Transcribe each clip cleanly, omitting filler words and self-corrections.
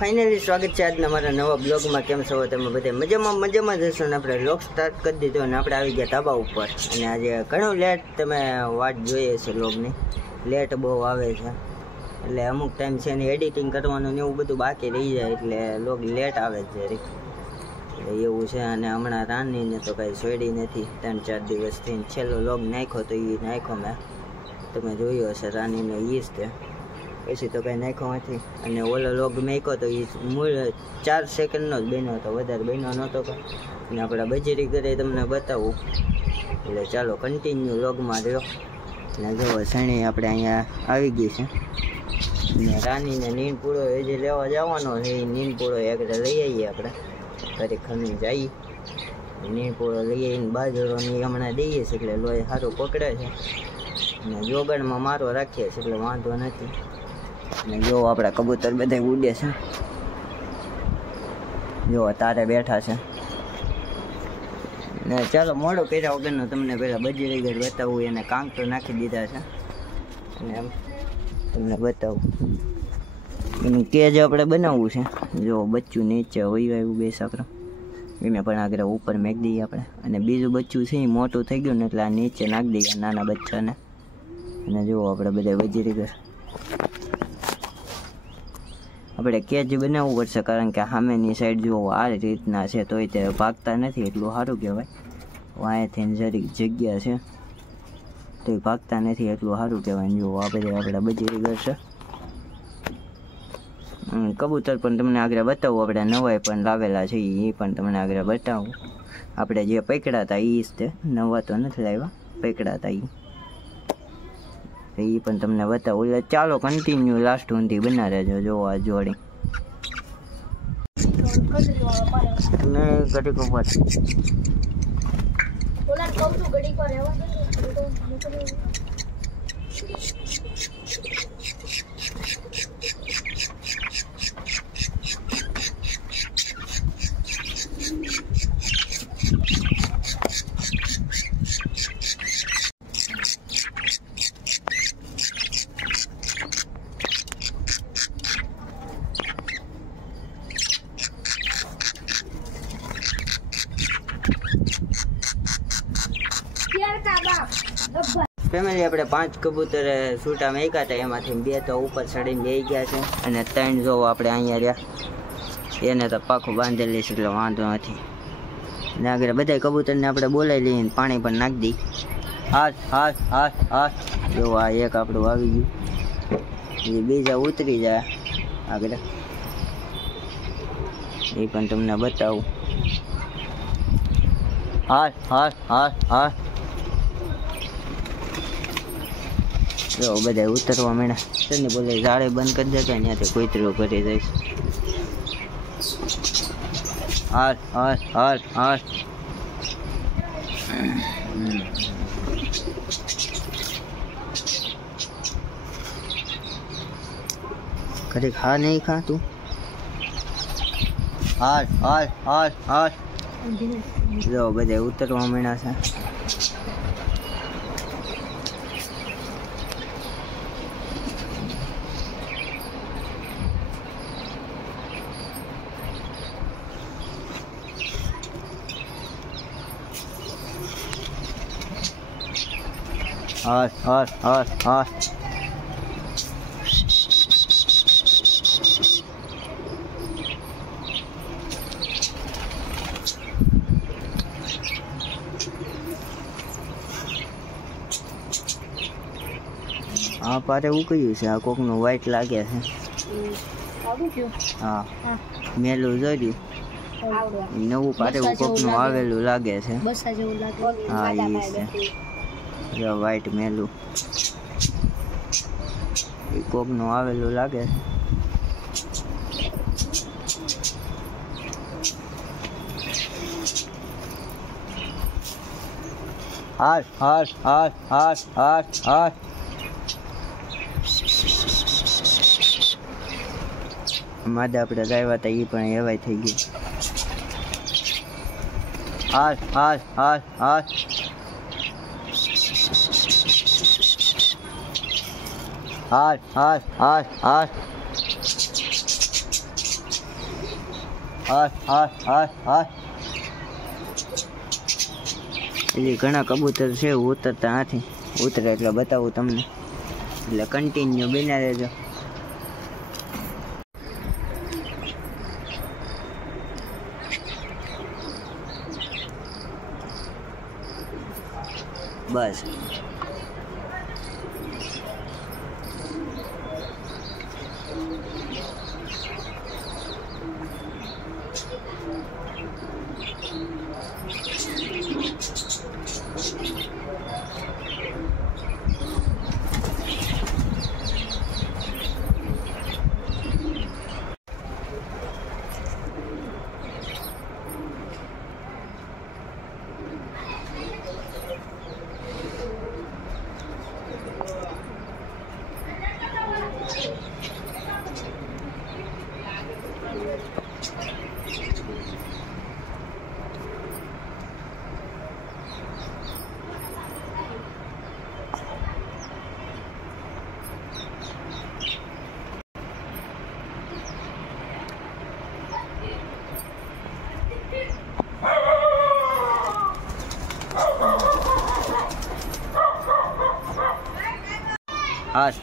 Finally સ્વાગત છે આજના મારા નવા બ્લોગમાં. કેમ છો તમે બધા? મજામાં જ હશો ને? આપણે બ્લોગ સ્ટાર્ટ કરી દીધો અને આપણે આવી ગયા ધાબા ઉપર. અને આજે ઘણું લેટ તમે વાટ જોઈએ છે બ્લોગની, લેટ બહુ આવે છે એટલે અમુક ટાઈમ છે એની એડિટિંગ કરવાનું ને એવું બધું બાકી રહી જાય એટલે બ્લોગ લેટ આવે છે એટલે એવું છે. અને હમણાં રાનીને તો કાંઈ છોડી નથી, 3-4 દિવસથી છેલ્લો બ્લોગ નાખ્યો તો એ નાખ્યો મેં, તમે જોયો હશે રાનીનો ઈ જ તે, પછી તો કંઈ નાખ્યો નથી. અને ઓલો લોગ મેક્યો તો એ મૂળ 4 સેકન્ડનો જ બન્યો હતો, વધારે બન્યો નહોતો. અને આપણા બજેરી ઘરે તમને બતાવું એટલે ચાલો કન્ટિન્યુ લોગમાં રહ્યો. અને જો શણી આપણે અહીંયા આવી ગઈ છે અને રાનીને નીંદપૂળો એ જે લેવા જવાનો છે એ નીંદપૂળો એક લઈ આવીએ આપણે ઘરે ખમી જઈએ. નીંદપૂળો લઈ આવીને બાજરોની હમણાં દઈએ છીએ એટલે લોહી સારું પકડે છે અને જોગણમાં મારો રાખીએ છીએ એટલે વાંધો નથી. અને જો આપણા કબૂતર બધા ઉડે છે, જો તારે બેઠા છે. ને ચાલો મોડું કર્યા વગરનું તમને પહેલાં બજરી ઘર બતાવું, એને કાંક તો નાખી દીધા છે અને એમ તમને બતાવું. એનું કેજ આપણે બનાવવું છે. જો બચ્ચું નીચે હોય આવ્યું બે સાકરા, એને પણ આગળ ઉપર મેક દઈએ આપણે. અને બીજું બચ્ચું છે એ મોટું થઈ ગયું ને એટલે આ નીચે નાખી દઈએ નાના બચ્ચાને. અને જુઓ આપણે બધા બજરી ઘર આપણે કેજ બનાવવું પડશે, કારણ કે સામેની સાઈડ જો આ રીતના છે તોય તે ભાગતા નથી, એટલું સારું કહેવાય. અહીંયાથી જરીક જગ્યા છે તો ભાગતા નથી, એટલું સારું કહેવાય. જો આ બધા આપણે બજરી ઘર છે. કબૂતર પણ તમને આગળ બતાવું, આપણે નવાઈ પણ લાવેલા છે એ પણ તમને આગળ બતાવું. આપણે જે પકડ્યા હતા એ જ તે, નવા તો નથી લાવ્યા, પકડ્યા હતા એ પણ તમને બતાવું. એટલે ચાલો કન્ટિન્યુ લાસ્ટ સુધી બના રહેજો. જો આ જોડી ને ઘડીક ઉપર ફેમિલી આપણે 5 કબૂતર છૂટા મેક્યા હતા, એમાંથી 2 તો ઉપર ચડીને જઈ ગયા છે અને 3 જો આપણે અહીંયા રહ્યા, એને તો પાખું બાંધેલી છે એટલે વાંધો નથી. અને આગળ બધા કબૂતરને આપણે બોલાવી લઈએ, પાણી પણ નાખી દઈ. હાથ જો આ એક આપણું આવી ગયું, એ બીજા ઉતરી જાય આગળ, એ પણ તમને બતાવું. હાથ જો બધા ઉતરવા માંડ્યા. તને બોલે ઝાડે બંધ કરી દેતા, ત્યાંથી કોઈતરું કરી જઈશ. હાથ કદી ખા નહીં ખા તું. હાથ જો બધા ઉતરવા માંડ્યા છે. હાથ આ પારે ઉકળ્યું છે. આ કોકનું વ્હાઈટ લાગે છે. હા મેલું જોયું, નવું પારે કોકનું આવેલું લાગે છે. હા એ છે વ્હાઈટ મેલું, એ કોકનું આવેલું લાગે. હાથ માદા આપણે લાવ્યા હતા એ પણ એવાય થઈ ગઈ. હાથ હાથ હજી ઘણા કબૂતર છે ઉતરતા હાથી ઉતરે એટલે બતાવું તમને, એટલે કન્ટિન્યુ બન્યા રહેજો. બસ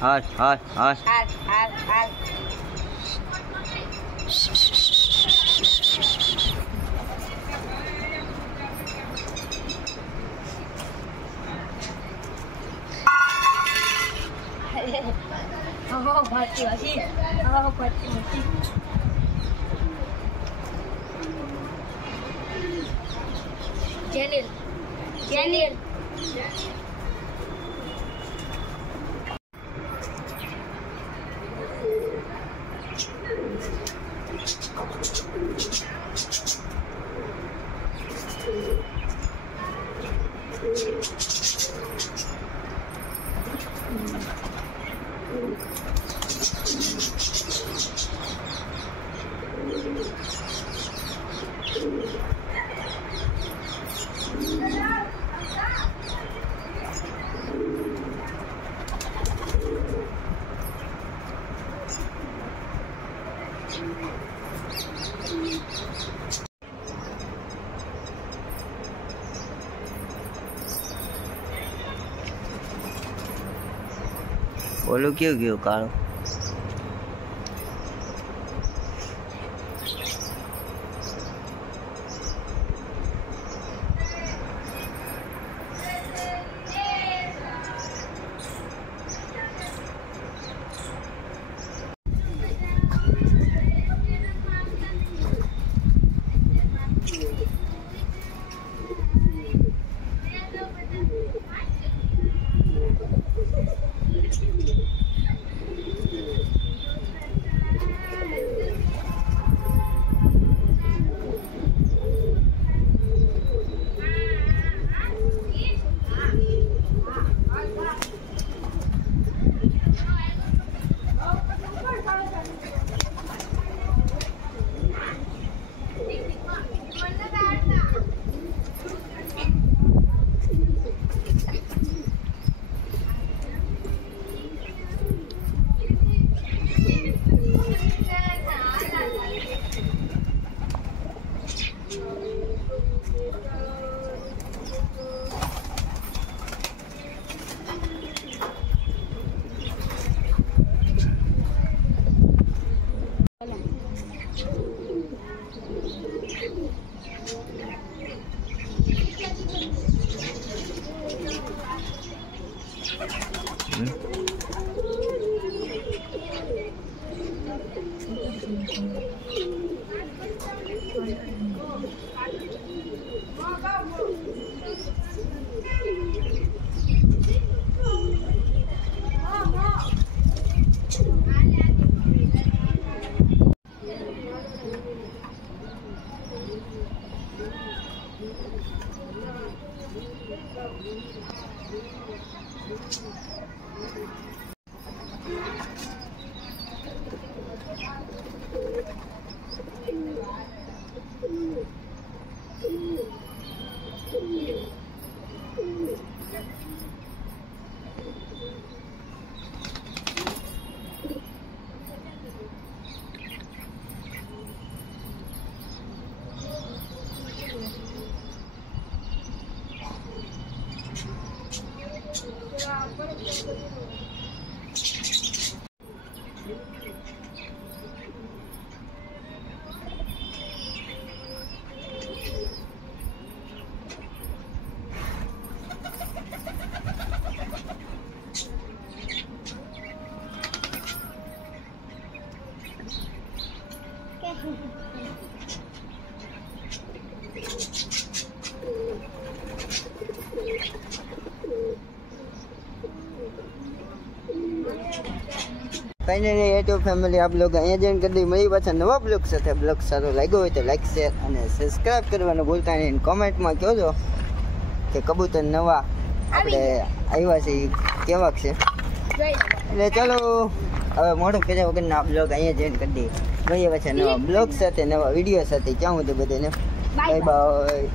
હાશ. Janil. ઓલું કેવું ગયું કાળું? ફાઇનલી યુટ્યુબ ફેમિલી આપ લોકો અહીંયા જોઈન કરી મળી પાછા નવા બ્લોગ સાથે. બ્લોગ સારો લાગ્યો હોય તો લાઈક શેર અને સબસ્ક્રાઈબ કરવાનું ભૂલતા નહીં. કોમેન્ટમાં કહેજો કે કબૂતર નવા આપણે આવ્યા છે કેવાક છે. એટલે ચાલો હવે મોઢું કર્યા વગરના આ બ્લોગ અહીંયા જોઈન કરી દઈએ. મળીએ પાછા નવા બ્લોગ સાથે નવા વિડીયો સાથે. ક્યાં હું તો બધાને બાય બાય.